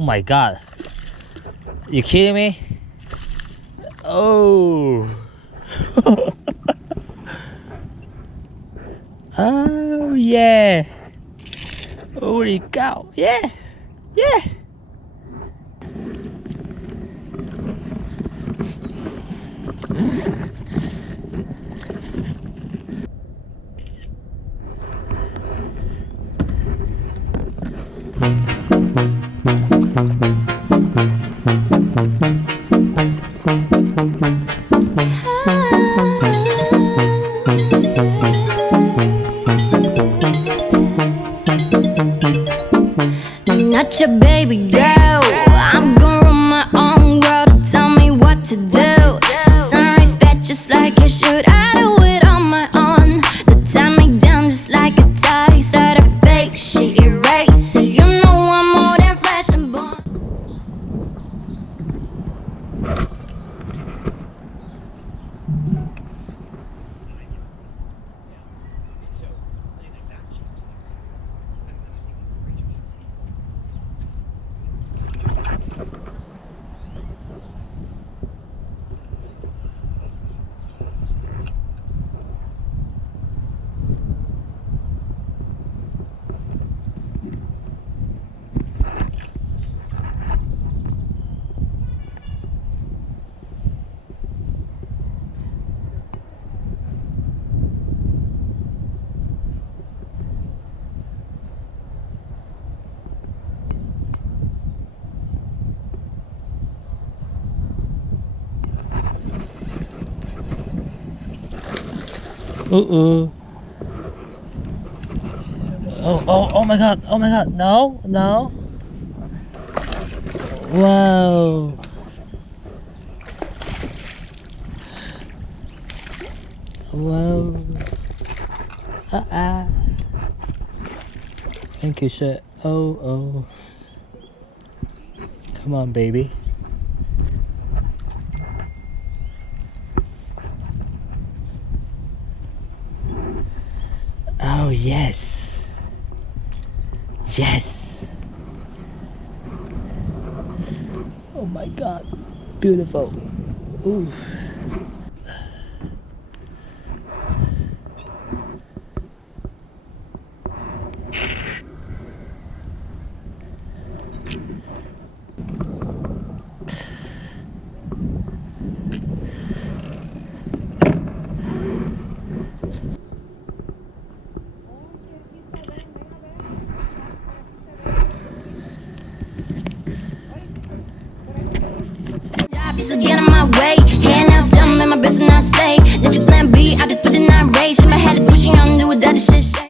Oh my god. You kidding me? Oh. Oh yeah. Holy cow. Yeah. Yeah. Not your baby girl. I'm gonna run my own world. Tell me what to do. She's on respect just like you should. I do it on my own. They tie me down just like a tie. Start a fake, she erase. So you know I'm more than flesh and bone. Oh my god, no, no. Wow. Wow. Thank you, sir. Oh. Come on, baby. Oh, yes. Yes. Oh my god. Beautiful. Ooh. So get in my way. Hand out, stump in my business, I stay. Let your plan B, I